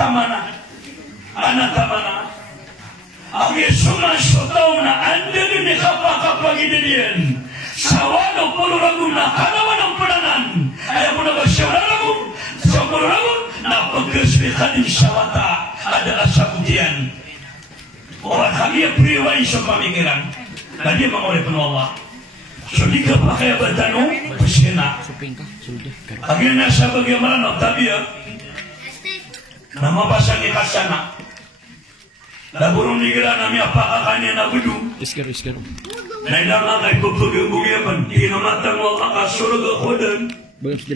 tamana ana tamana age suma shotona ande ni kapa gidian sawado poloraguna hanawana padanan ayamuna basyaragu sokororagu na pagkeswi khadim syawata adalah sabutian orang kami priwa iso pamikiran dan dia mengoleh penuh Allah so jika pakai batano bersena akhirnya saya bagaimana tapi ya nama pasang ikat sana laburung digerak nami apa akannya nabudu iskero na ilang ay pagpagbugiyapan inamatang wala ka surga kodan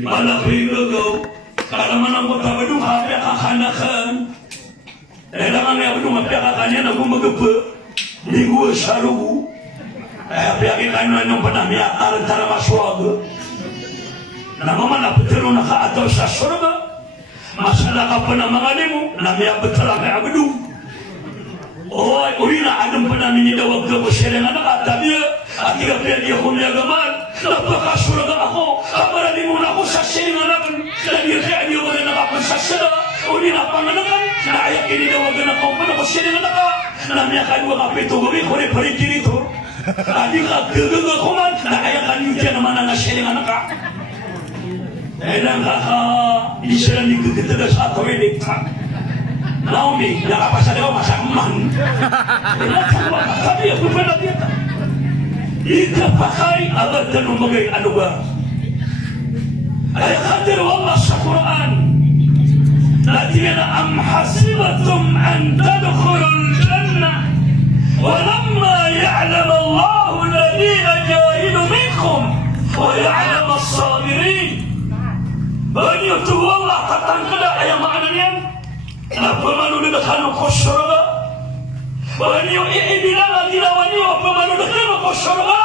malaki gagaw kalaman ang pagkabadong hapya kakanakan ilang ay abadong hapya kakanya na gumagapa linggo sarugu hapya kikano anong panami aran tara maswaga namaman apetero nakaataw sa surga masala ka pa na mga nimo nami apetara kay abadong oh, urina adam pa namin nilawag ka po siya ng anak at tabi at ikapya di ako niyagaman napakasuraga ako kamarali muna ako sa siya ng anak lagi kaya di ako na nakapansa sila urina panganakan na ayak ininawagan ako pa na po siya ng anak namiyakan mo kapito gabi kore parin dito adi ka gagaga ko man na ayak kanyo dyan naman ang siya ng anak dahil hindi sila nagkakitaga sa atoilik Naomi, nakapasa daw masamman. Sabi ako pa na dito. Ikapakay agad na lumagay ano ba? Ay kadir Allah sa Quran. Natina am hasibatum an tadkhulul jannah walamma ya'lam Allah alladhina jahidu minkum wa ya'lam as-sabirin. Bani itu Allah tatangkada ayam maknanya apa manusia dalam kosyarga? Bani ibilang dilawani apa manusia dalam kosyarga?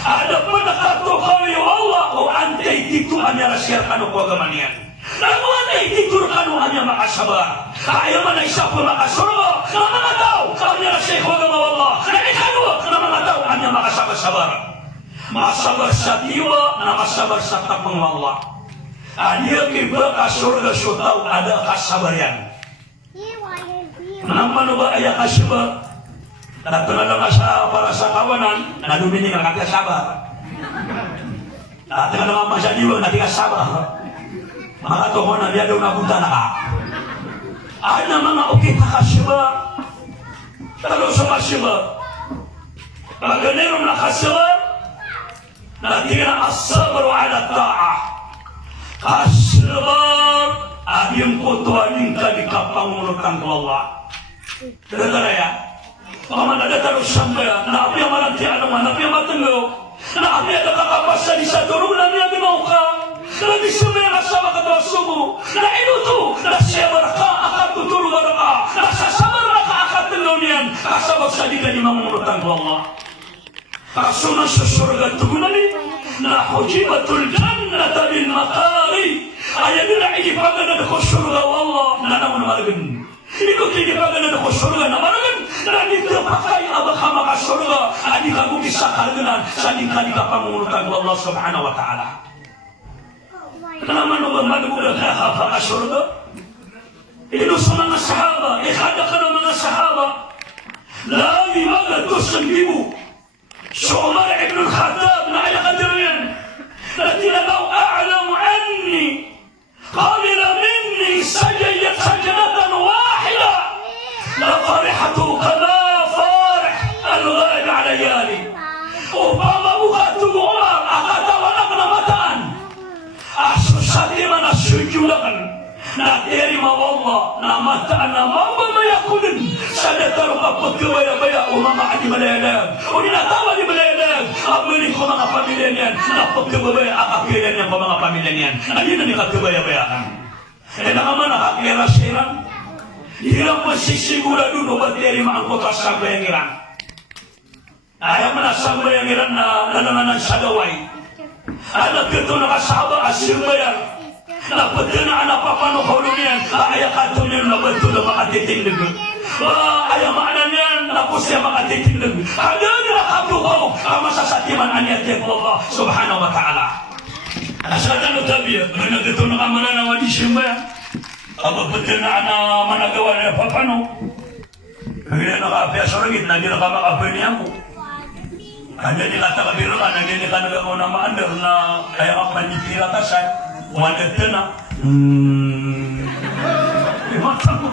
Ada pendekatan kami Allah oh antai itu hanya rahsiakan keagamaan. Namun antai itu kanu hanya makasabar. Ayam mana isap makasurga? Nama nggak tahu hanya rahsia keagamaan Allah. Nanti kanu nama nggak tahu hanya makasabar. Makasabar satiwa, nama sabar satak Allah. Dia kibar kasurga tahu ada kasabaran. Naman ba ay kasiba natulala sa para sa kawanan na dumini nga kagsabar at nga naman masyadiwa na tigasabar mga toho na niya daw napunta na ka ay na mga ukita kasiba talo sa kasiba maganerong na kasiba na tingnan asabar ala ta'a kasibar yung kutuanin ka di kapangunutan ko Allah Dala ya, paman ada terus sampai na api amanati anuman api amatenggo na api ada kakapasa di satu rumah niya binauka na di sumera sama kata subuh na inutu na siya baraka akan tuturu baraka na sasabar baraka akan tenggonian kasabak sadika di mangunutan ko Allah kasuna sa surga tugunani na hujibatul jannata bil makari ayadina ijipagan na ko surga Allah na naman malagan Ikaw tinipagan na ako surga na maragan na dito pakay abang hamaka surga adi ka gumisa karganan sa lingkali ka pangunutan ko Allah subhanahu wa ta'ala naman ba manugulang ka hapaka surga ino sa mga sahaba ihada ka ng mga sahaba lagi magatos ng libo so Umar ibn al-Khattab na ayakadir yan na tinagaw a'lamu anni qabila minni sajayat sajadatan wahida لفرحته كما فرح الغائب على ليالي وبابا بخاتم عمر أخذ ونقل متان أحسن سليما السجولان نتيري ما والله نمتان ما يقول سنتر قبض ويا بيا وما عدي ملايين وننا تاولي ملايين أبني كما فاميليين نقبض ويا أكيلين كما فاميليين أين نقبض ويا بيا إذا ما نقبض رسيلا Ilang masisigura dulu bateri maangkot asal bayangiran. Ayaw manasang bayangiran na lalanganan sa gaway. Anak ito nakasaba asir bayan. Napagyan na anak papano kaulo niyan. Ayaw kato niyan na bato na makatitinglig. Ayaw maanan niyan na po siya makatitinglig. Ayaw nila kapukaw. Masasatiman aniyat yan po Allah subhanahu wa ta'ala. Asal na tabi. Anak ito nakamana na wadi siya bayan. Aba betul na ana managawa na papano. Hindi na nakapias orangit, hindi na kamakapay niya mo. Hindi ni kata kabiruan, hindi ni ka nagagawa na maandar na kaya ka manipiratasan. Wanted na. Mata mo.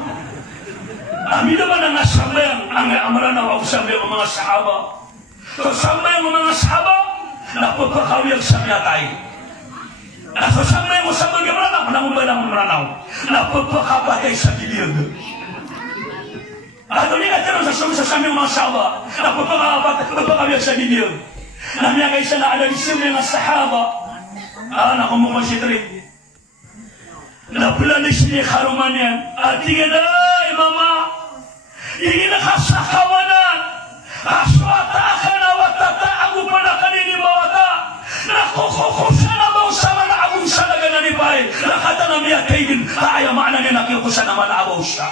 Amin naman ang nasabayang ang amara na wausabi ang mga sahaba. So samay ang mga sahaba, napapakawiyag sa miyatay. So samay mo sa mga maranaw, nangumbay ng maranaw, napapakapatay sa biliyag. Ato ni katero sa samay ang mga sahaba, napapakawiyag sa biliyag. Namiyagay siya na alalisim ng sahaba. Anak ko mo masitri. Napulanis niya karuman yan. At tingin na, mama, hindi na kasakawanan. Aswata ka na watata, ako pa na kanini mawata. Nakukukusa na ba usama na akong sa nagananipay. Nakatanam niya kayo, kaayamanan niya nakiukusa naman na abaw siya.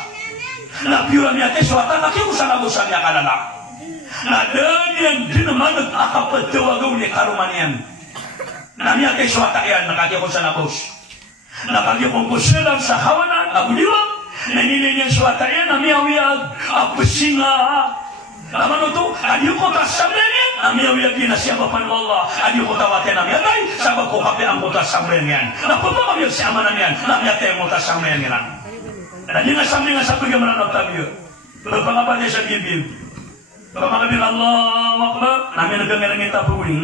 Napura niya kayo, swata nakiukusa na abaw siya niya kalala. Nadanian din naman nag-akapatawagaw ni karuman yan. Namiya kayo swata yan, nakakiukusa na abaw siya. Nakagipungkusin lang sa kawanan, aguliwag, nanilinya swata yan, namiyawiyag, apusinga. Naman ito, adiyo ko tasamlen, namiyawiyag yun na siya papan Allah, adiyo ko tawatin namiyagay, sabag ko kape ang mutasamlen yan. Napapakawiyag si amanan yan, namiyatay ang mutasamlen yan. Nandiyo nga samling nga sa pagkamaran ng tabiyo. Pagpangapatay sa bibib. Pagpangapin Allah, Akbar, namin nagkangarangin tapuling.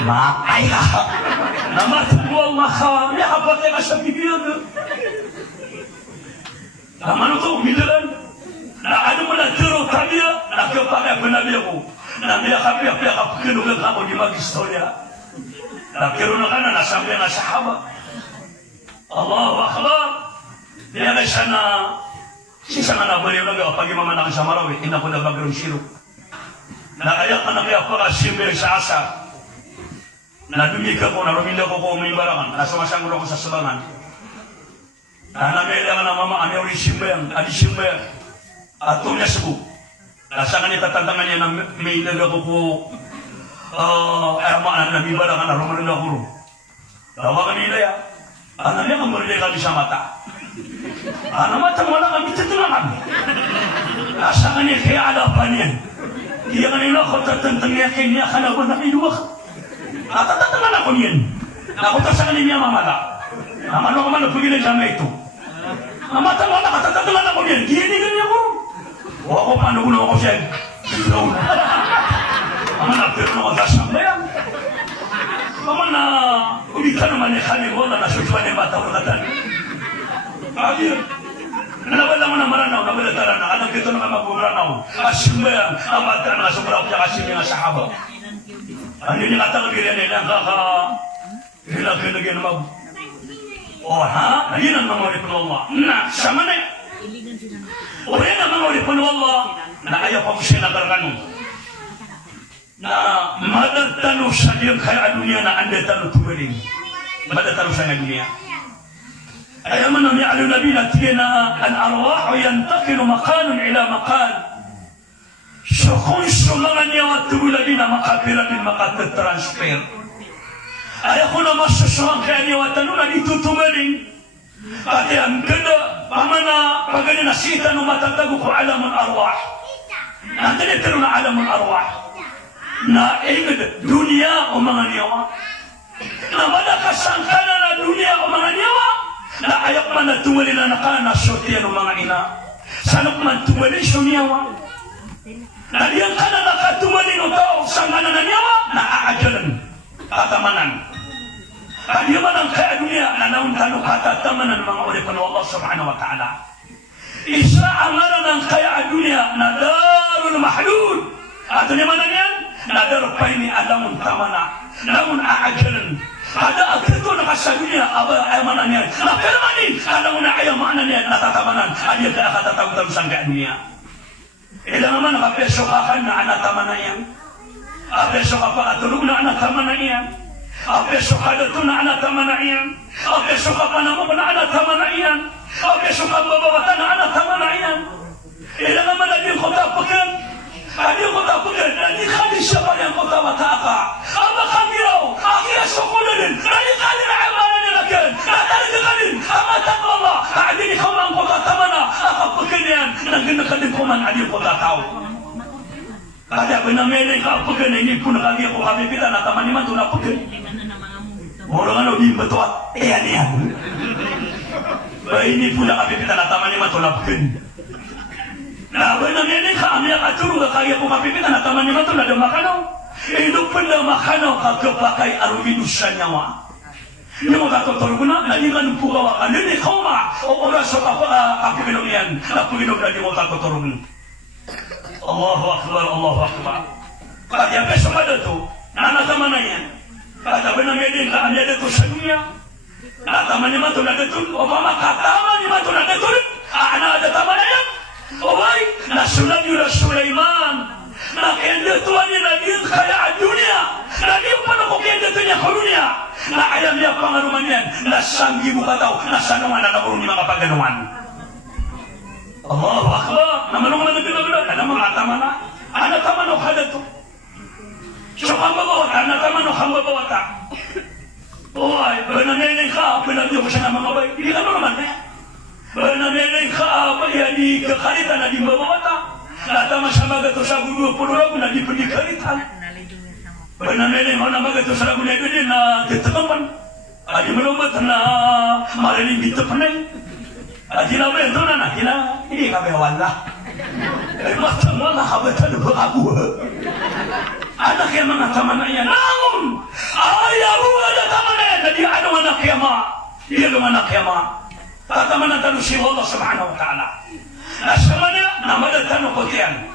Makay ka. Namatagwal maka. May kapatay ka sa bibiyag. Naman ito, umidalan. Na ano mo na tiro tabiya. Nakapakay panabiya ko. Na may kapiyak-piyak kinugat ako di mag-istorya. Nakiro na ka na nasabi nga sahaba. Allahu Akbar. Kaya na siya na sisa nga nabaliw na gawag pag-imamanak sa Marawi. Ina ko na bagrong siro. Nakayak ka na kaya para simber sa asa. Nadumika ko, naruminda ko umimbarangan, nasumasanggulo ko sa sabangan. Nanamela ka na mama, ano yung simbayan, adisimbayan. At tunya subo. Nasangan niya tatantangan niya na may nagago ko, ayamaan na namimbarangan, narumarinda ko. Tawagan nila ya. Ano niya kang marilay kami sa mata. Ano mata mo na kami titulangan. Nasangan niya kaya alapan yan. Iya kanila ko tatantang niya kaya niya kalaban na iluwak. Natatatangan ako niyan. Nakuta sa kanina mamala. Naman ako man nagpagilin sa ito. Namata mo na, katatatangan ako niyan. Ginigan niya ko. O ako, paano ko na ako siya? Ilaw na. Naman na, pero nakadasang na yan. Naman na, umika naman ni Khalim Wala na susuan ni Mata Urgatan. Agir. Nabala mo na maranaw, nabala tala na. Alam kito naman magbumaranaw. Asim ba yan? Ang mata na sumaraw siya kasi niya sahaba. Ano yung nakatagagirian nila, kaka-hilagin mag... O ha? Ayun ang mga uripon Allah. Na, sama na. O yan ang mga uripon Allah. Na ayaw pa ko siya nagargano. Na madatano sa diyang kaya dunia na andatano tumaling. Madatano sa dunia. Ayaw man ang ya'alo nabi na tiyan na al-arwah o yantakilu makanun ila makan. So kung sulangan niya at tubulagin na makapira din makatatransfer. Ayaw ko na masusuhang kaya niya at ano na dito tumaling. Pati ang ganda, pamana, pagani nasita nung matatago ko alam ang arwah. Nandali pero na alam ang arwah. Na ingad, dunia o mga niyawa. Na madakasan ka na dunia o mga niyawa. Na ayaw man na tumali na nakanasotian o mga ina. Sanok man tumali siya niyawa. Naliang ka na nakatumalin o tao sa nganan na niyawa, naaajalan, katamanan. Kaya man ang kaya dunia, nanauntan o katatamanan mga uripon ng Allah subhanahu wa ta'ala. Isa ang nganan ng kaya dunia, na darul mahlul. Ato naman yan, na darul payni alamun tamana, namun aajalan. Ada akito nakasa dunia, ayamanan yan. Napirmanin, alamun na ayamanan yan, natatamanan. Adiyan ka akatatawag sa kaya dunia. Ilang naman nakapeso ka na anatama na yan. Apeso ka pa katulog na anatama na yan. Apeso ka dato na anatama na yan. Apeso ka pa namok na anatama na yan. Apeso ka babawata na anatama na yan. Ilang naman naging kutapakan. Adi kota pegan, adi kali siapa yang kota wataka. Ama kangirau, akhirnya sokolerin, adi kali amalan yang akan. Natari dekalin, ama takwa. Adi ni kamang kota tamana, aka peganian, nang ginakadin kuman adi kota tahu. Ada benamene ka pegan ini pun kali aku kapipita na taman man tu na pegan. Orang ano di betuat, niya. Ini pun na kapipita na taman man tu na pegan. Nah, benamene ka amya katuru kali aku kapipita na taman man tu na ada makano. Hidup penda makano kagpakai arubidusan nyawa. Yung katotoruguna, nalingan pugawa ka, nini kauma, o oras sa kapiginom yan, napiginom na di mo katotoruguna. Allahu Akbar, Allahu Akbar. Kaya besok ada tu, anak teman yan. Kata benar medin ka anya ada tu sa dunia. Na teman ni matu na detul, Obama katama ni matu na detul. Anak ada teman yan. Obay, na sunan yun Sulaiman. Na kende tuan ni na din kaya dunia. Na din pa na ko kende tu niya dunia. Na ayam niya pangaruman yan. Na sanggi mo kataw, na sanungan na naburong ni mga paganuan. Allahu Akbar. Namanong man nagdinagdag. Alam mga tamana. Anak tamano kada to. So hamba bawata. Anak tamano hamba bawata. Oy, benaneneng ka. Pinagyo ko siya ng mga bay. Hindi ka naman na. Benaneneng ka. Di kakalitan na di bawata. Natama siya magato sa gulo. Pulurag na di pendikalitan. Benaneneng ko na magato sa gulo na tetapan. Adi menombat na marinig dito pa na. Ajina be to na kina ini ka be wala macam wala habatan aku anak yang mga tamanaya namun ayaw ada tamanaya jadi ada anak yama dia anak yama tatamana tanu si Allah subhanahu wa ta'ala asamana namada tanu kotian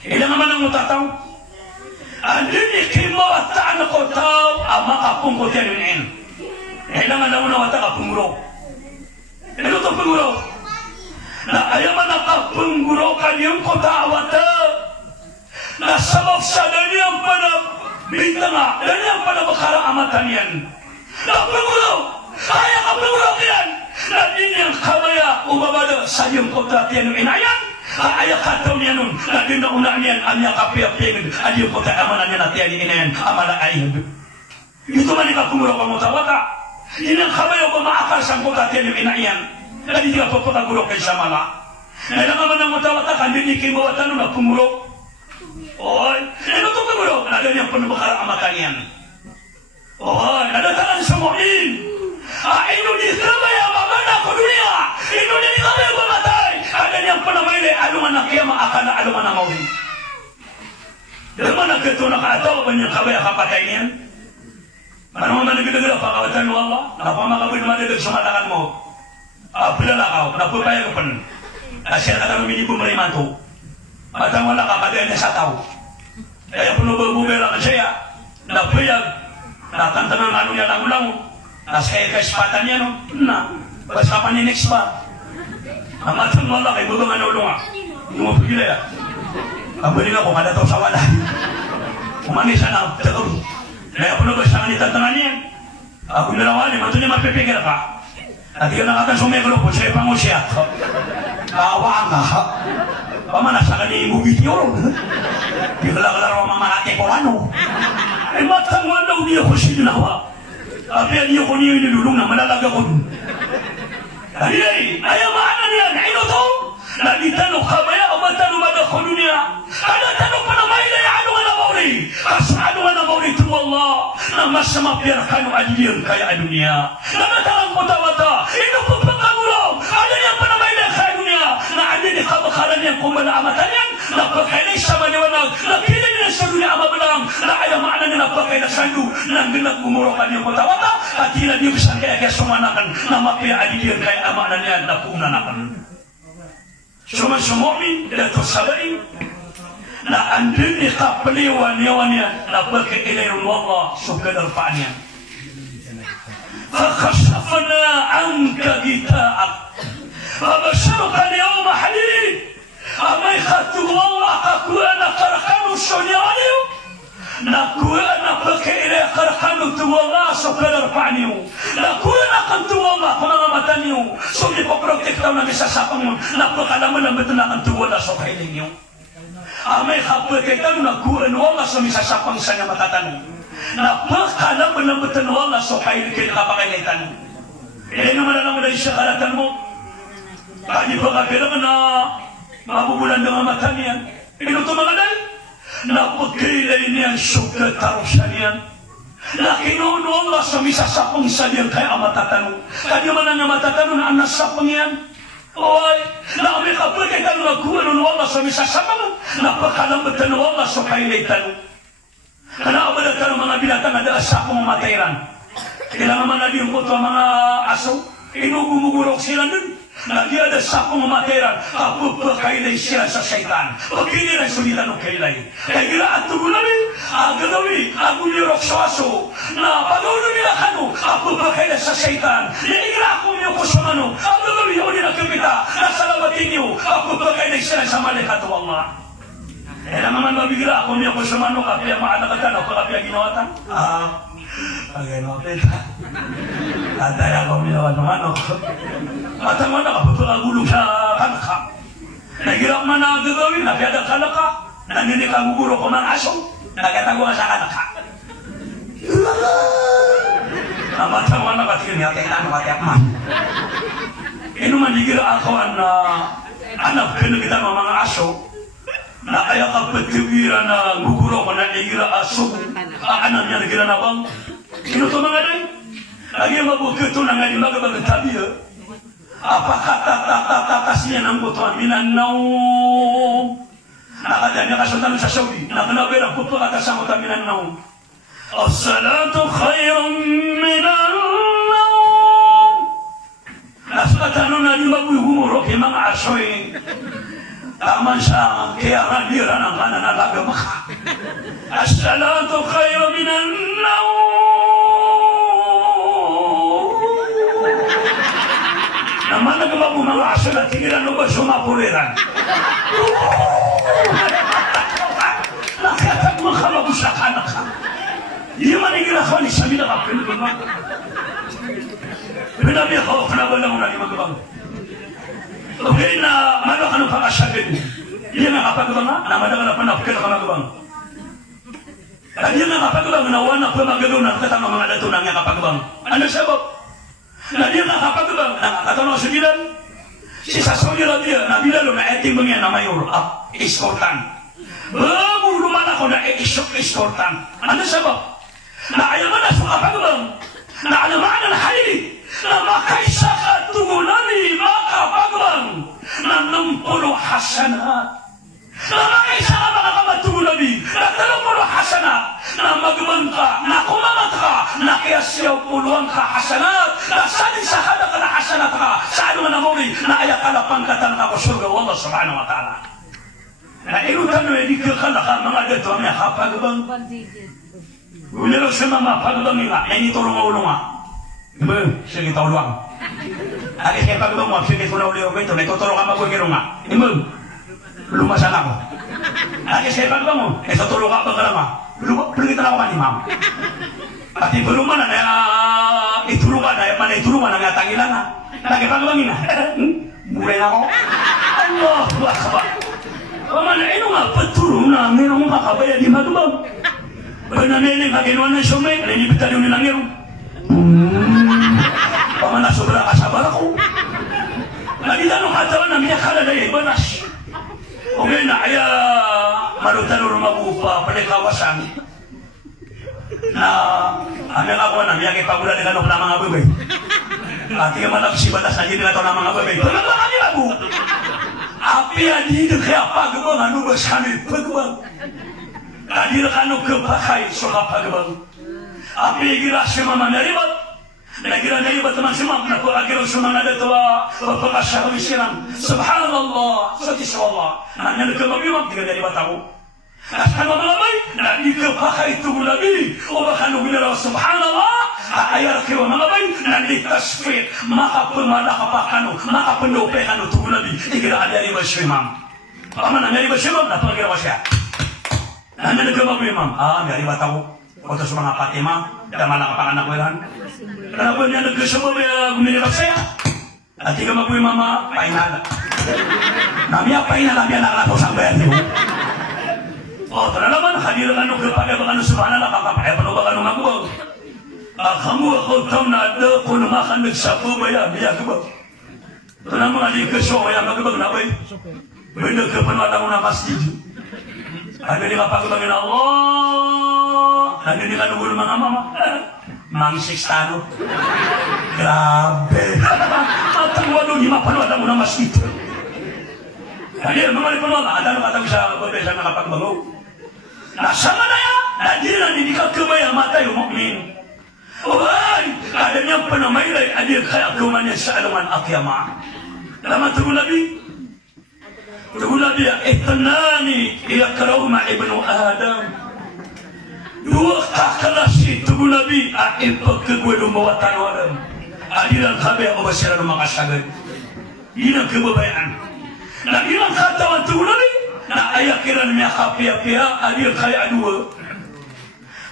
ilang naman ang utataw andini kimo ta'an kotaw ama kapung kotian yun ilang naman ang kapungro. Ito to pengguro. Na ayaw man nakapengguro kanyang kota awata. Na sabab sa daniyang panabintanga, daniyang panabakara amatan yan. Na pengguro, kaya ka pengguro yan. Na dinyang kabaya umabada sa iyong kota tiyan ng inayan. Kaya kataw niya nun, na dinauna niyan ang niyang kapiapingin. Ang iyong kota amanan niya na tiyan ng inayan, amala ayun. Ito man ikapengguro ka mo tawata. Inang kabayo maakal sa kota tiyan yung inaiyan. Kadi tidak papaguro kay samala. Nailang naman ang matawata kan din ikim bawatan na pumuro. Oy, ano to pumuro? Nada niyang panubakara amatan yan. Oy, nada talang sa mu'in. Indonesia ya mamana ko dunia. Indonesia kami mamatay. Ada niyang panamayle aluman na kiyama akala aluman na mawin. Daman nagkato nakataw ba niyang kabaya kapatay niyan? Ano man nagdagdag pakawatan mo Allah? Napamakaboy naman nagdag sumatakan mo. Pilala ka, napupayag pa. Asya ka tanong minibong marimanto. At ang wala ka, kagaya na sa tao. Kaya puno ba bubera ka siya? Napuyag. Natanta ng ano niya langulang. Nasa kaya kaspatan niya, no? Na. Basta pa ni next pa. Ang matang wala kay bubang ano ulunga. Hindi mo pagila ya. Ang bali nga kung kada to sa wala. Kumani siya na, tagaw. Kaya puno ba siya nga nitantangan niya? Ako nilawali, mato niya mapipigil ka. At yun ang akan sumegro po siya pangusya. Kawa nga. Pamanasa ka ni Mubit yun. Di ka lang laro mamalaki ko ano. Ay matang wala niya ko sinawa. Apian niyo ko niyo nilulong na malalaga ko. Ay, ayamaan niya. Ino to. Nalitano kabaya o matano mada ko dunia. Ada tanong pa na may ano nga na mauli. Asano nga na mauli to Allah. Na masama piarkano adilian kaya dunia. Nagatalang mata-mata. Ino po pagkagulong. Ada niya pa na may kaya dunia. Na adili kabakaran niya kung malaamatan yan. Napakainay sa maniwanag. Napili niya sa dunia amabalang. Na ayamaan niya napakain na sandu. Nang ginagumuro ka niya mata-mata. At hinadiusan kaya sumanakan. Na mapia adilian kaya amanan niya na puunanakan. Cuma semuamin dato sabai na andin ikapaliwan yawannya na berkeilairun Allah subhanahu wa ta'ala fakashafna anka gita'ak fabasharuka al-yawma hadid amay khatu Allah kakuana karakanu sunyawaniyo nakuana berkeilai karakanu tu Allah subhanahu wa ta'ala nakuana kantu Allah pemamatan niyo so di protektaw na bisa sapang napakalaman ang betul na kantu Allah subhanahu wa ta'ala amay kapatid na kuan wala sa misasapang sa nga matatan. Napakala benar-benar wala so kayo kapakaitan. Ini naman na naman siya kalatan mo. Kani pa kapilang na mabubulan ng mata niyan. Ino ito mga dahil? Napagkailay niyan sugat tarusan niyan. Nakinuun Allah sa misasapang sa niyan kaya matatanong. Kanya man ang matatanong na anas sapang yan. Oy, na kami kapag ay tanong nagkuhan ng Allah sa misasapang. Napakalamatan ng Allah sa kailay tanong. Kanaabalat ka ng mga binatang na sapang matayran. Kailangan man natin yung kuto mga aso. Inugumugurok sila nun. Nagyan ada sapong materan, kapupakailay sila sa syaitan. Pagkinilan sulitan ng kailay. Kaya gila at tugulami, agadawi, agulirok sa aso, na pagawin nila kano, kapupakailay sa syaitan. Iira ako niyo ko sa mano, agadawi yun nila kapita, nasalabatin niyo, kapupakailay sila sa malikato Allah. Kaya naman mabigla ako niyo ko sa mano, kapya maanakatan o kapya ginawatan. Pagano peta. Tataya ko niyo ano. Matang mana ka pagpagulong sa kanaka. Nagirap man na gagawin, napiada kanaka. Nanini ka guguro ko mga aso. Nagatago ka sa kanaka. Matang mana ka tingin niya, kailan ka tiyak man. Ino man digira ako na anak pinagita ng mga aso. Na kaya ka pagkibira na guguro ko na igira aso. Anak niya nagira na bang. Ino to mga day. Lagi mabuti ito na nga di magabagay tabi apakah kata-kata ng butuan minanaw nakadanya kasundan sa Saudi nakanabera po pa katasang uta minanaw as-salatu khayrun minanaw nasukatano na di magugumuro kay mga asoy taman sa kaya ranira ng kananalaga maka as-salatu khayrun minanaw naman nagbago mga aso na tigilan mo ba sumapuliran? Nakatag mo ka mabusakan ka. Di man igirakan ni sabi na kapil ko ba? Pinabi ako, kanabala mo na di magbago. Okay na, mano ka nung pakasagin. Di nga kapagbago nga, namada ka na panapkil ka magbago. Di nga kapagbago, nawan na pamagagaw na katang mga datunang nga kapagbago. Ano sabab? Na dia nakakapagabang, nakakatawa sa bilan. Si Sasonya lang dia, nabila lo na eting mga na mayor, eskortan. Bago luman ako na eskortan. Ano sabab? Na ayaw na sa kapagabang, na alamaan na halili, na makaisa ka tungulani, makapagabang, na nampulo hasanat. Na makaisa ka mga kamatulami, na talamulo hasanat, na magbangka, na kumamat ka, na kiyasyaw puluang ka hasanat, na saling sahada ka na hasanat ka, sa ano nga namuli, na ayak ka na pangkatan ka ko surga Allah subhanahu wa ta'ala. Na inutan mo, hindi ka ka mga gato ang nakapagbang. Ulero sa mga pagbang nga, ay nitulong ulo nga. Iba, sige tauluang. Agis kaya pagbang mo, sige ko na ulero ko ito, natutulong ka magwagiro nga. Iba, lumasan ako. Agis kaya pagbang mo, natutulong ka ba ka lang nga. Pergi tahu kan imam. Ati beruman na itulungan na mana itulungan na tangilan na. Lagi pagbangin na. Mulai ako. Allahu akbar. Pamana ino nga patulong na merong kakabaya di magbang. Bananene ka ginawa na sume, ini betal yung nilangiro. Pamana sobra kasabar ako. Lagi tanong katawan na miyak kalalay banas. Okay na kaya marutan rumah bupa pada kawasan na ambil ako na miyagi pagulan dengan ng mga babay at yung malap si batas na dito na ito ng mga babay pagkakang kami bago api adito kaya pagbang ano ba kami pagbang adil kano kapakay so kapagbang api girasya mama naribat nagira naribat teman semua na po agiraw sumang na dito pagpakasya kami silang subhanallah satiswallah na nalagkamabimang tiga naribat ako at ang mga labay na ikapakay tugulabi o baka nubinaraw subhanallah ayar kayo mga labay na litasfit makapamalakapakano makapanopekano tugulabi ikira adari ba siya imam paman ang nari ba siya imam napagiraw siya na nalagkamabimang nari ba tao o ito sa mga patima dama nakapanganak ko yan karena po niya nagkasama guminirap saya at ika magwimama painala namya painala namya nakalataw sa bayan niyo Oh, naman hadir anu kepada banganu subhanallah kakapaya panu banganu ngabog. Kamu aku tahu nada kono makan nagsapo baya biya kebog. Tanang mga di kesyo ya magabag na bay. Benda ke panwadang na masjid. Ada di kapag Allah. Ada di kanugul mga mama. Mang Sixtano. Grabe. Atang walo di mapanwadang na masjid. Hadir mga di panwadang. Ada na katang sa pabesa na kapagbangaw. Nasama na ya. Hadir na di kakabaya mata yung mu'min. Oy, ada yang pernah mailai adir kaya kumannya sa'alaman akyama. Lama tunggu Nabi. Tunggu Nabi itanani yakrauma ibnu Adam. Dua kakalasi tunggu Nabi ipak kegwedung bawatan wadam. Adiran kabeh obasiran makasagan. Ina kebabayaan. Nah ilang katawan tunggu Nabi. Nah ayakiran miya kapia-pia adir kaya dua.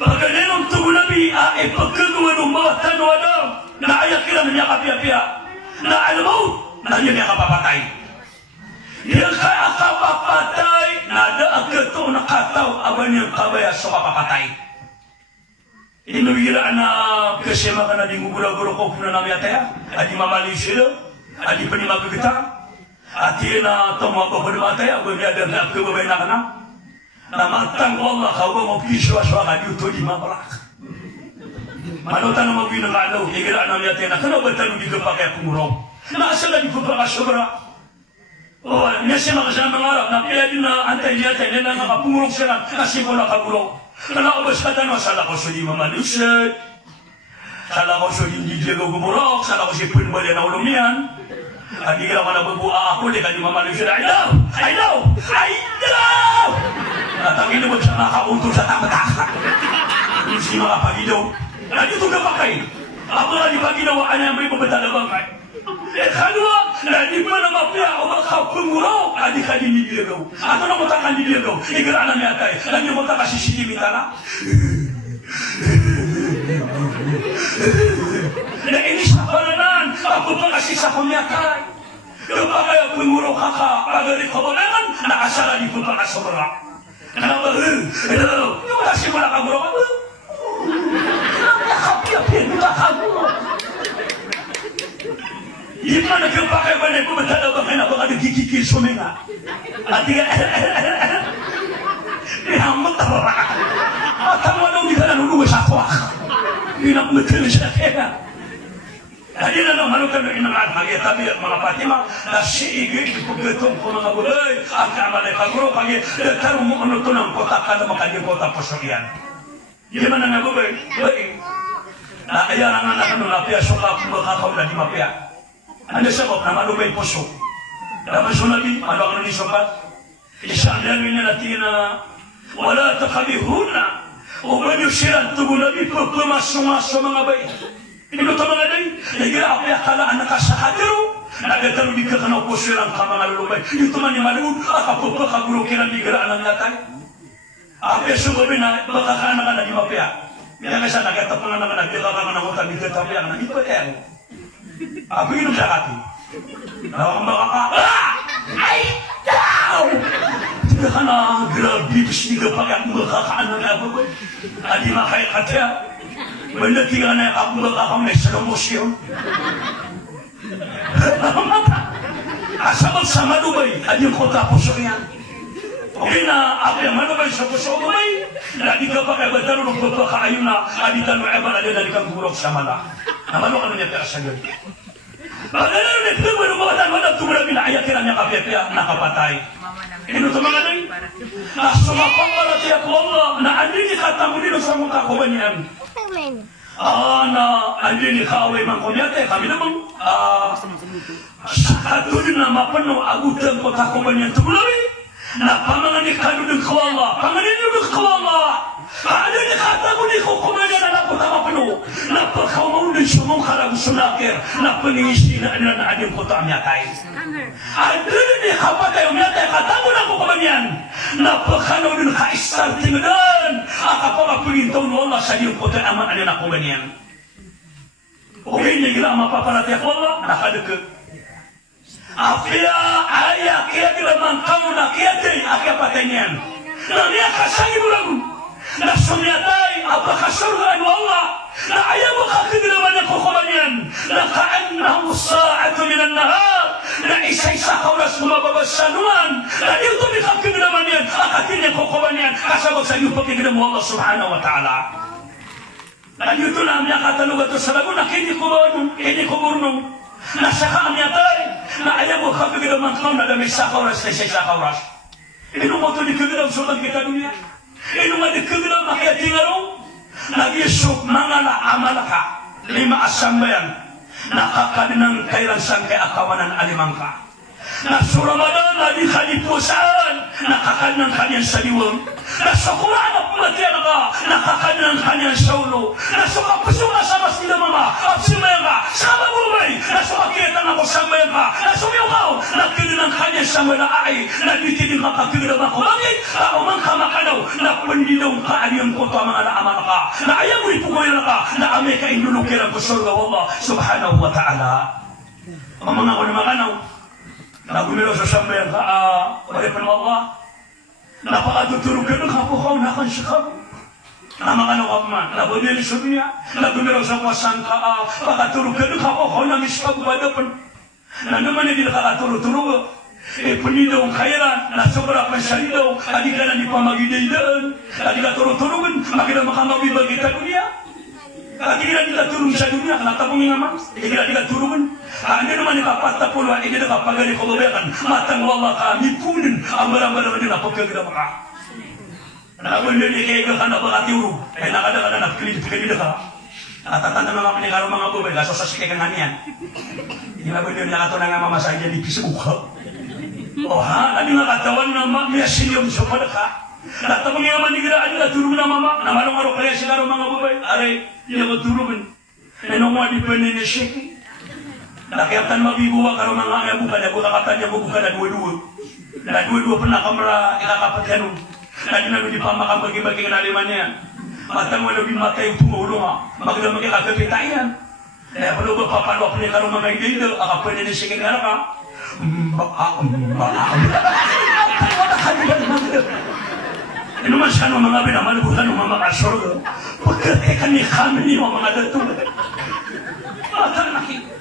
Pagkailan tunggu Nabi pagkagawin ng mga tanwadam na ayakilan niya kapia-pia na alam mo na niya kapapatay. Yan kaya kapapatay na daag ito nakataw aban niyang kabaya sa kapapatay. Inuwira na kasi maka na di ngugura-gura ko kung na namin ataya adi mamali sila adi pa ni magagita at yun na tumawa ko pa naman ataya aban niya dahil na kababay na ka na na matang Allah kau ba magkiswa-swa ka dito di mabalak. Manutan na magbinangalaw, igira na natin na kano ba tanong di ka pa kaya kumuraw? Nasa na di ko pa kasobra. O, niya siya makasama ng Arab, na kaya din na antay niya tayo, na nakapumurong sila, kasi ko nakaguraw. Kalakabas ka tanong, sala ko siya di mamalusad, sala ko siya hindi diya gumurok, sala ko siya pinbali na ulumian. At di ka naman nababua ako, di ka di mamalusad. I know! At ang inubod siya nakauntol sa tamataka. Hindi makapagidaw. Nandito ka pa kayo. Ako na di ba ginawa niya may pabatalabang kayo? Kalwa, na di pa na mapya o makapunguraw. Adi ka din nilagaw. Ako na mutakan nilagaw. Igaraan niya tayo. Nandiyo mutaka sisilimita na. Nainis na palanan. Ako pa kasi sa kumyakay. Kapag kaya punguraw ka pagalit ka ba naman, nakasara di po pa kasobra. Kenapa? Hello, yung kasi wala kang guro. Nakapiyapin, nakaguro. Yung mga nagkampakay ba na pumatala ba kayo na baka nagkikikil suminga? At di ka, ihamot na ba? At ang wala hindi ka nanunungay sa kwak. Inakmatil siya kaya. Hindi na naman kami inangat magitabi at mga Fatima na siigi ipagkitong ko mga bulay ang kamalay kaguro kagi tarong mo ano ito ng kota ka na makaging kota posorian. Hindi man na nagubay. Na kaya na nga nakanulapya suka kung makakaw na di mapya. Ano sabab na malubay puso? Dapat sunabi, ano ka na ni sukat? Isang lalawin na natin na wala takabihuna o banyusiran tugunabi pagpumasunga sa mga bay. Ino ta mga day, nagira ako yakalaan na kasahadero. Nagatalo di ka ka na uposirang ka mga lulubay. Ito man yung maluod, akapapa kaguro kinabigiraan ng natay. Ako yung sugabi na baka ka na ka na di mapya. Kaya kasi nagatapangan na ka na bika ka na utang di ka tapya na di pa tayo. Ako yun sa kati. Nawang baka ka, ay! Daw! Tika ka na, grabe, di ka pa kaya makakaan na nga ba? Adi makaya ka tayo. Benda tiga na ako bakang may slow motion. Asabag sa Manubay, adyung kota puso yan. Okay na, ako yung Manubay sa puso Manubay. Lagi ka pa kaya batalo ng pagpakaayon na aditan mo eban alin na kang gurok sa mala. Naman ano niya kaya sa yun. Pagkala rin ito, wala mga tanwanan, tumulabi na ayakin niya kapya nakapatay. Ino ito mga day? Sumapang pala tiya ko Allah na andini katamulino sa mga kakubanyan. Na andini kaaway man kunyate, kami naman katulin na mapano agutan ko kakubanyan tumulabi na pangalan kanu ng kawala, pangalan ng kawala. Ano ni katago ni ko kumaga na napatama pano napakamaw din siya mong karago sunakir na paningisi na ading ko ta amyatay. Ano ni kapatay amyatay katago na ko kumanyan napakamaw din ka-starting doon akapapapintaw no Allah sa iyong ko ta aman ano na kumanyan. Okay, nagila mapapalatay ko Allah nakadagag. Apya, ayah, kaya kita mangkau na kaya din, akya patay niyan. na niya kasangi mo lang, na sunyatay, apakasurgaan mo Allah, na ayaw mo kakaginaman ng kukumanyan, na kaannahum sa'atu minan nahar, na isa-isa kaulas lumababas sa numan, na ito ni kakaginaman yan, akatin yung kukumanyan, kasabag sa iyong pagkaginaman mo Allah subhanahu wa ta'ala. Na ito na ang katanungan ito sa lagun, na kini kumurnong, na saka ang yatay, na ayaw mo kakaginaman ko, na dami sa kaulas, na isa-isa kaulas. Ino mo ito ni kaginaman sa kita dunia? Ino nga di kaginaman makiyatingarong? Nag-isok mga naamalaka, 5 asambayan, nakakadinang kailansan kay akawanan alimangka. Nasu Ramadan, nadi kalipusan, nakakadinang kanyang saliwang. Nasu Quran at pumatiyan ka, nakakadinang kanyang saulo. Nasu kapasuka sa masila mama, absimayan ka, sama bumay. Nasu kakita na ko sambayan ka, nasu miyukaw, nakadinang kanyang sambayan na ay, nabitidin ka kakaginaman ko. Bakit? Kaumang kamakanaw, na pandilaw ka aliyang ko ang mga naamalaka. Na ayaw mo ipukoyan ka, na amay ka inulukiran ko surga Allah subhanahu wa ta'ala. Ang mga ko na makanaw, na gumilo sa sambayan ka, walipan mo Allah, napakatutulog ka ng kapukaw na kan siya ka. Na mga nakapman, na gumilo sa niya, na gumilo sa kwasan ka, pakatulog ka ng kapukaw na miska bubadapan. Na naman hindi nakakatulog-tulog, punidaw ang kairan, na sobra pa siya daw, adi ka na di pa magidaydaan, adi ka tulog-tulogan, makita makamabibag kita dunia. Adi ka na di ka tulog sa dunia, kanatapong nga man, adi ka na di ka tulogan. Ano naman ipapatapulo, hindi na kapagali ko babayakan, matang wala ka, mipunin, ang barang-barang din na pagkagina ka. Nakawin din ikaw ka na bakatiuro, ay nakadaka na napilid ka. Natatanda mga manikaro mga bubay, kaso sa sikay ka nga niyan. Hindi na ba din nakato na nga mamasahin niya di pismo ka. O ha, ano nga katawan na miyasin yung sopad ka. Natapang nga manigiraan na tulog na mama, na malong-aro kaya sigaro mga bubay, aray, hindi ako tulogin. Nanong di paninisik. Nakiaptan mabibuwa karo mga ayaw buka, nagkakatan niya buka na duwa-duwa. Na duwa-duwa pa nakamara, ikakapat yan. Na ginagod di pa makabagi-bagi na liman niya. Matang wala bin matay yung tumulong ha. Magdamag ikakapitay yan. Kaya pa ba papalwap niya karo mga idea, akapwede na siya kagana ka. Ano man siya ng mga binamalabutan ng mga kasorga. Pagkatekan ni kami niyo ang mga datulad. Mata nakita.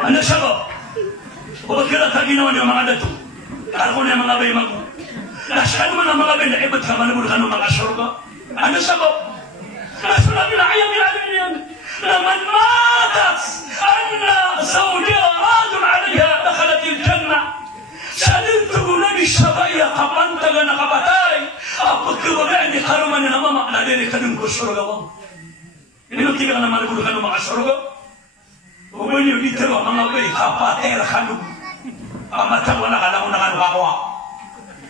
Ano siya ba? O ba't kaya ginawa niyo mga dato? Kala ko niya mga bay mag... Nasaan mo na mga bay na iba't ka malabutan ng mga sorga? Ano siya ba? Kaso namin na ayaw niya yan. Naman matas! Anna zawdiya radun alaiha dakhalat al-jannah. Sa tugunan ni Shabaya kapantaga na kapatay. Pagkawagaan ni karuman na mama, nadiri ka dun ko sorga ba? Inuti ka na malabutan ng mga sorga? Umuli dito mga bay, kapatera kanong amatang wala ka lang kung nakanukakuha.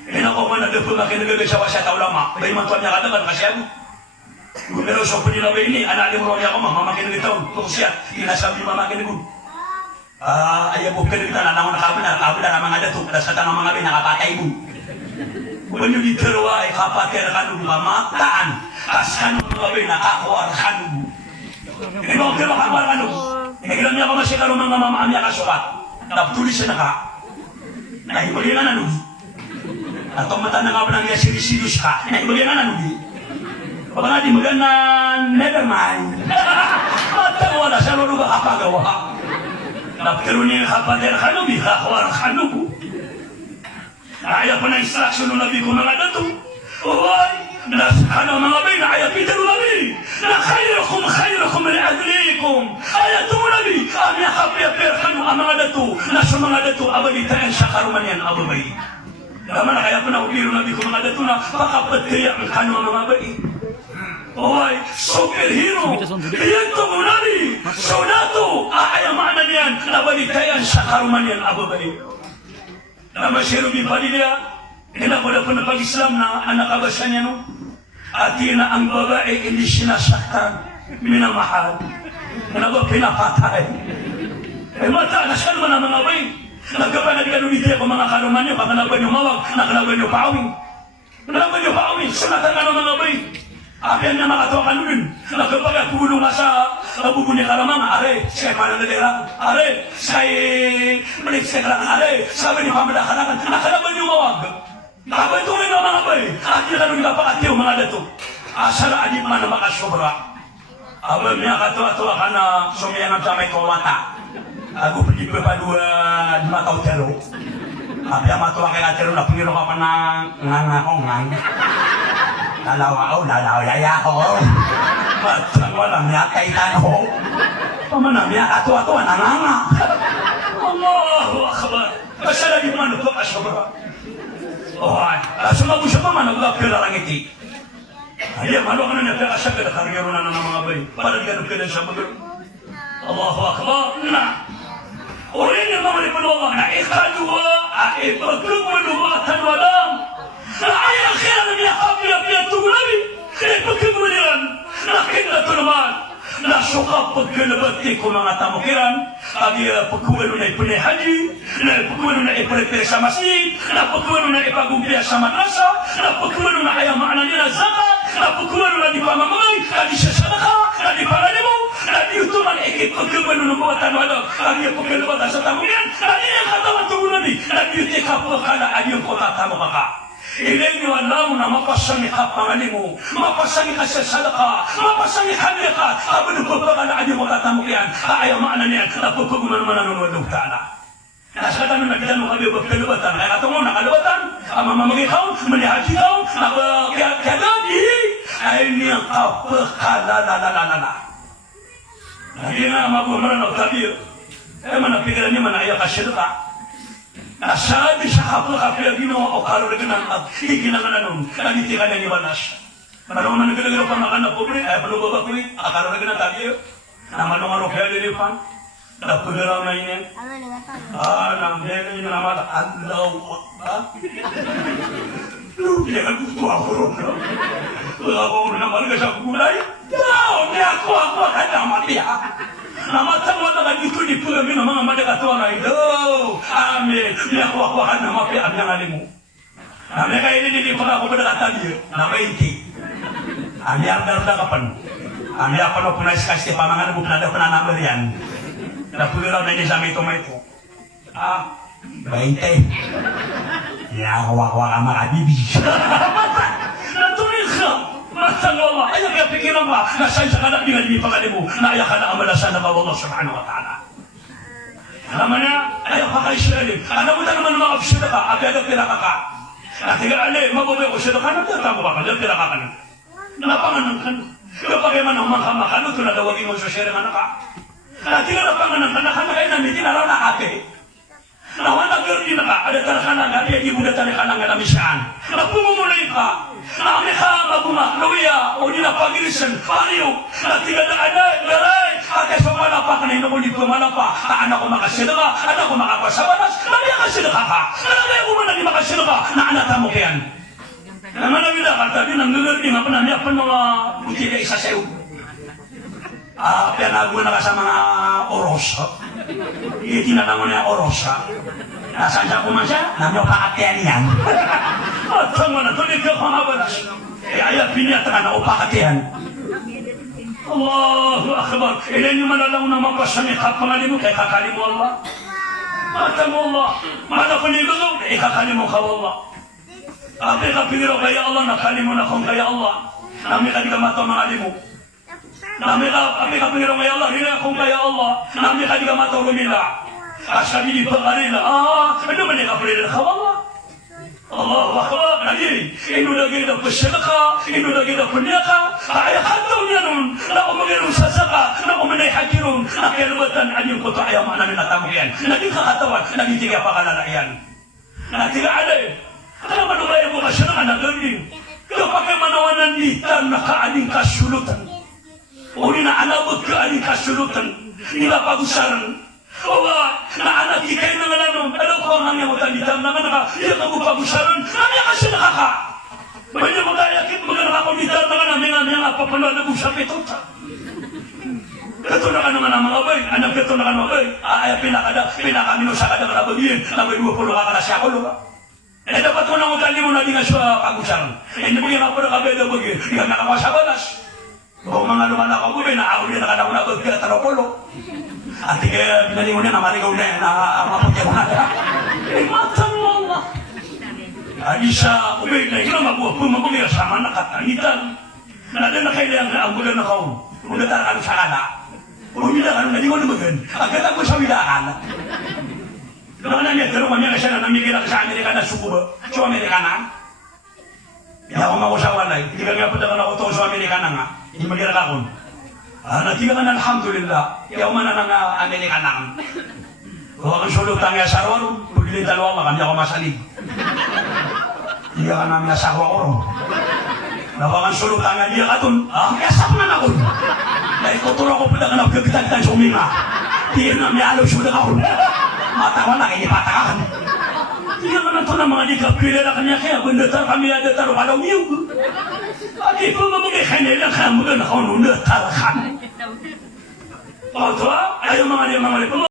Inako mo na doon na kinagagasawa siya taulama. Bay mantuan niya katagan kasi ako. Gumero sa puli na bay ni, analim mo niya ako mama kinagitaon. Kung siya, inasabi mama kinagod. Ayaw po kinagita na nang nakabila na mga dato. Kadasatan ng mga bay nakapatay mo. Umuli dito ay kapatera kanong mamataan. Kaskanong mga bay nakakuha kanong. Ibang kaya makamar kanong. Nagilam niya ko masya karo mga mamaam niya kasukat. Naptulis siya na ka. Nahibagay nga nanubi. At ang mata na nga pa niya sirisidus ka. Nahibagay nga nanubi. Baka nga di maganda never mind. Matawa na siya lolo ba kapagawa. Naptero niya yung kapader kanubi, kakawar kanubu. Nakaya pa na instruction ng nabi ko mga dato. Uway! Ano mga bay na ayaw pitaro nabi na khayrukum li'adlikum ayat mo nabi ang yakapyapir kanu ang mga dato na sa mga dato abalitaan sa karuman yan ababay naman na kaya pa na ubiro nabi ko mga dato na pakapataya ang kanu ang mga bay oy superhero yan to mo nabi so dato ayamaan yan abalitaan sa karuman yan ababay naman siya rubi pa niya Kinakula po na pag-Islam na anak abasa niya no? At na ang babae hindi sinasaktan, minamahal. Ano ba pinapatay? Mata, nasaan mo na mga bay? Nagkapanag ka nung iti ako mga karuman niyo, kakalaban niyo mawag, nakalaban niyo paawing. Nakalaban niyo paawing, sunatan ka ng mga bay. Apian na makatawa ka nun. Nagkapagpulong nga sa Abu punya kalamang, are, saya mana negara, are, saya menik sekarang, are, sabi ni pamada karangan, nakala ba niyo mawag? Apa itu may mga bay? Akhirnya kan udah pakatiw mga dato. Asal adip man makasobra. Aba niya katuwa-tuwa kana sumiyangan sa may kumata. Ako pergi berpadua di mata utero. Abia matuwa kay atero na pungiro ka pa ng ngangakongan. Lalaw yaya ko. Matang walang niya kaitan ko. Pamanang niya katuwa-tuwa nanganga. Allahu Akbar. Asal adip man makasobra. Oh, sumabu siya pa man nagpapira lang iti. Ayah, malu kan nak pera siya kada karyaron na mga bay. Para ganun kada siya bagal. Allahu Akbar. Nah. Orang yang mampu penolong, na ikhadwa, pagkagwaluwatan walang. Na ay akhiran niya kapila piyatugulabi. Kaya pagkagwaliran, nakita ito naman. Nasuka pagkalabati ko mga tamukiran. Agi pagkawalo na ipunay haji, na pagkawalo na iprepare sa masjid, na pagkawalo na ipagumpiya sa madrasa, na pagkawalo na kaya maana nila zakat, na pagkawalo na di pamamagay, na di siya sadaka, na di pangalimo, na di ito man ikit pagkawalo ng mga tanwalo. Agi pagkalabati sa tamukiran, na di ang katawan tugulabi, na di ito kapakala agi yung kotatamu ka. Ilay niwalang na mapasangit ka pangalimu, mapasangit ka sa sadaka, mapasangit kami ka, habang nagpapakala mo tatamok yan, ayaw maana niyan, napagpaguman naman ang nunod ta'ala. Nasa katanong nagitanong kami pagkalubatan, kaya katong mo nakalubatan, ang mamamagikaw, manihajikaw, kaya dadi, ay niyang kapakalalala. Hindi nga mabumaran ang tabi, manapigalan niya manaya ka sadaka. Nasabi sa kapag-kapag ginawa o karuragan at higinangan nun, nagiti ka na ni Wanas. Manong managalagal pa makanap po rin, paano ba ko rin, karuragan na tayo, na manong kaya lilipan, napagaraw na yun. Nang meron yun naman, alaw, Lupiya ka gusto ako ron, no? Ako naman ka sa kulay, niya ako ka naman niya. Namatang wala ka dito di po kami ng mga madagatuwa na ito. Amen. Nakuha-kuha na mapiam ng alimu. Amen kayo hindi pa ako madagatan niyo. Na 20. Amen arda-arda kapan. Amen apa no punais kasi pamangan mo pinada pananamber yan. Napuliraw na niya sa may tomato. 20. Nakuha-kuha ka mga bibi. Natuloy ka. Matang Allah, ayaw kaya pikiran ka, nasa'y sa kanak dengan ipagali mo, na ayaw ka na amalasan ng Allah subhanahu wa ta'ala. Alam na, ayaw ka ka-Israelin, alam mo na naman mga kapsila ka, agad ang pinaka ka. Natiga ali, mababay ko sila ka, nagtatago ka, agad pinaka ka na. Napanganan ka na. Kapag yaman ang mga kamakano, ito na dawagin mo sa siyari nga na ka. Natiga napanganan ka, nakanakay namin, tinaraw na ate. Nawan nag-gerdi na ka, ada talaga na nga, di mo na talaga na nga namisaan. Napumumulay ka, na ka maguma, luya, o di na pag-irisan, paniyo, natiga na anay, garay, at sa malapa ka na inukulit ko malapa, anak ko makasila ka, anak ko makapasabanas, nariya ka sila ka, nariya ko man naging makasila ka, na anata mo kayan. Naman na bila, katabi nang nag-gerdi nga pa namin, apan mga buti na isa sa'yo. Pinago na ka sa mga oros. Itinanong niya oros. Nasaan siya kuman siya? Namyo pakatian yan. At tama na, tulig ka pangabalas. Ayaw piniyata na upakatian. Allahu Akbar. Ilan yung malalaw na mapasangit at pangalim mo, kaya kakali mo Allah. Mata mo Allah. Mana panigulong, ikakali mo ka Allah. Api kapingiro kaya Allah, nakali mo na kung kaya Allah. Nami ka di ka mato mangalim mo. Nami ka pangiro kaya Allah, hina kung kaya Allah, nami ka di ka matulog nila. Asabi di pangarila, ano man ka pangiro ka Allah? Allahu Akbar, lagi, ino lagi na pasyalaka, ino lagi na punyaka, ay hataw niya nun, na umagirong sasaka, na umanay hajirong, na kilabatan, anyong koto ayaw maanamin na tamo yan. Naging kakatawan, naging tiga pakalala yan. Natiga alay, ano man umay mo pasyalaka na galing, kapag ay manawanan nitan, nakaaling kasulutan. O ni na anabot ka aling kasulutan, nila pagusaran. O na anak ikay na nga nanon, alam ko ang hanggang magtalitan na nga naka, iya ka mo pagusaran, namiya kasi nakaka. Banya magayakit, mga nakakulitan na nga namin nga papanood na usap ito. Ito na ka naman ang mga bay, anak ito na ka naman bay, ay pinakamino sa kada ka nabagin, na may 20 ka na siya ko, luka. Eh dapat mo na magtali mo na di nga siya pagusaran. Hindi mo nga pa na kabeda bagin, hindi ka nakapasabalas. O mga lumana ka mo, na awli na ka na pagkatarapolo. At pinalingon niya na marigaw na mapagyan na. Matan mo Allah. Isa, na ikaw mabuha po mamamira sama na katanitan. Nada na kailangan na ang mula na kaon. Kung natara ka sa kana. Kung hindi ka nung nalingon na magan, agad ako sa wilaan. Noon na niya, pero kanya kasi na namigil ako sa Amerika na suko ba? Sa Amerika na? Hindi ako makusawa na. Hindi ka nga patakan ako to sa Amerika na nga. Hindi magkira ka kon. Natiga ka na alhamdulillah. Hindi ako mananang Amerika na. Kung ako sulutang nga sa araw, pagilin dalawa ka, hindi ako masalig. Hindi ka namin nasawa ko ron. Nawakan sulutang nga niya ka dun. Kaya sa mga na kon. Dahil tuturo ko pala ka na pagkagtagtan sa uminga. Hindi na may alo suda ka kon. Matawa na, hindi patakan. Hindi ka na ito na mga di kapila na kanya kaya kung natar kami na nataro ka daw niyo. Adi po mamagay kanila ka mga nakaunong natar ka. O ito ayaw mga